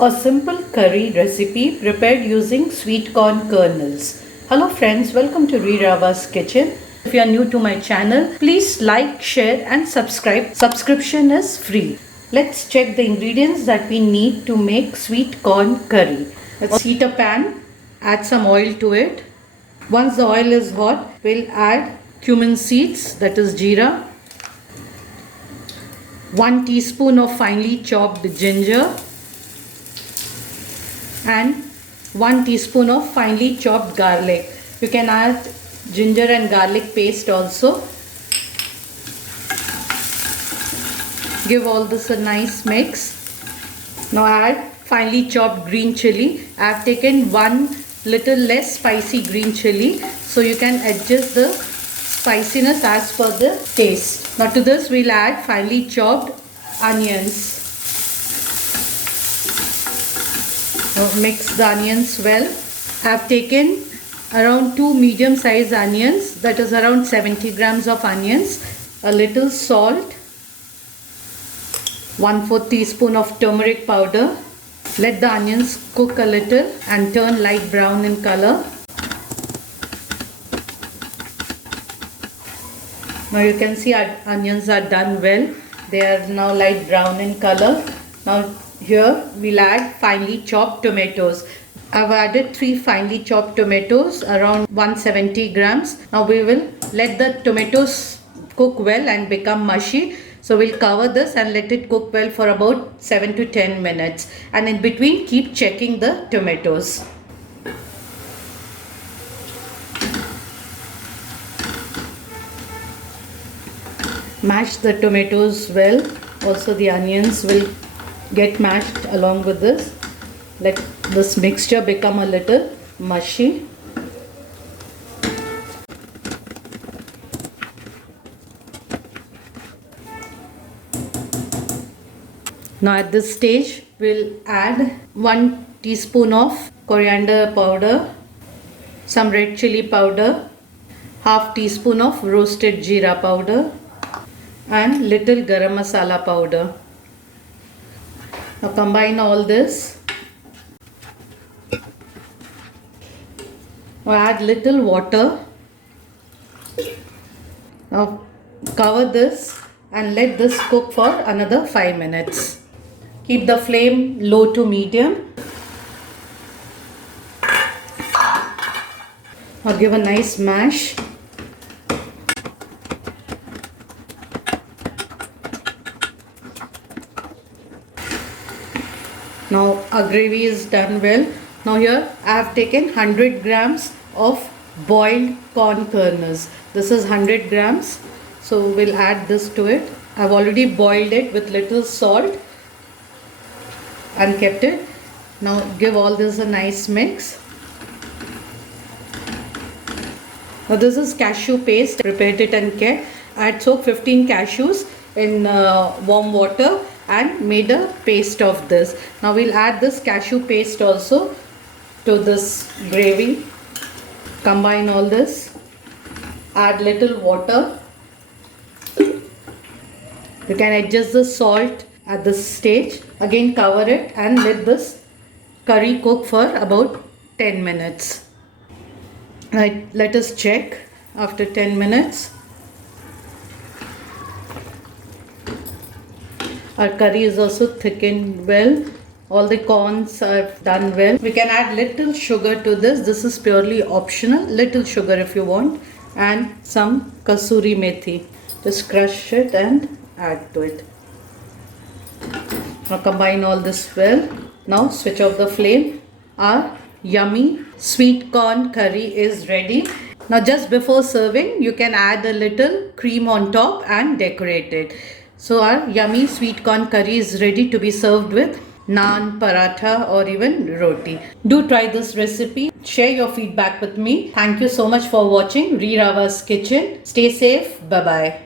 A simple curry recipe prepared using sweet corn kernels. Hello friends, welcome to Rava's kitchen. If you are new to my channel, please like, share and subscribe. Subscription is free. Let's check the ingredients that we need to make sweet corn curry. Let's heat a pan, add some oil to it. Once the oil is hot, we'll add cumin seeds, that is jeera, 1 teaspoon of finely chopped ginger, and 1 teaspoon of finely chopped garlic. You can add ginger and garlic paste also. Give all this a nice mix. Now add finely chopped green chilli. I have taken one little less spicy green chilli, so you can adjust the spiciness as per the taste. Now to this we'll add finely chopped onions. Now mix the onions well. I have taken around 2 medium sized onions, that is around 70 grams of onions, a little salt, 1/4 teaspoon of turmeric powder. Let the onions cook a little and turn light brown in color. Now you can see our onions are done well. They are now light brown in color. Now here we'll add finely chopped tomatoes. I've added 3 finely chopped tomatoes, around 170 grams. Now we will let the tomatoes cook well and become mushy. So we'll cover this and let it cook well for about 7 to 10 minutes. And in between keep checking the tomatoes. Mash the tomatoes well. Also the onions will get mashed along with this. Let this mixture become a little mushy. Now at this stage we'll add 1 teaspoon of coriander powder, some red chilli powder, half teaspoon of roasted jeera powder and little garam masala powder. Now combine all this. Now add little water. Now cover this and let this cook for another 5 minutes. Keep the flame low to medium. Now give a nice mash. Now our gravy is done well. Now here I have taken 100 grams of boiled corn kernels. This is 100 grams. So we'll add this to it. I've already boiled it with little salt and kept it. Now give all this a nice mix. Now this is cashew paste. Prepared it and kept. I had soaked 15 cashews in warm water and made a paste of this. Now we'll add this cashew paste also to this gravy. Combine all this. Add little water. You can adjust the salt at this stage. Again cover it and let this curry cook for about 10 minutes. Right, let us check after 10 minutes. Our curry is also thickened well. All the corns are done well. We can add little sugar to this. This is purely optional. Little sugar if you want. And some Kasuri methi. Just crush it and add to it. Now combine all this well. Now switch off the flame. Our yummy sweet corn curry is ready. Now just before serving, you can add a little cream on top and decorate it. So our yummy sweet corn curry is ready to be served with naan, paratha or even roti. Do try this recipe. Share your feedback with me. Thank you so much for watching Rava's Kitchen. Stay safe. Bye-bye.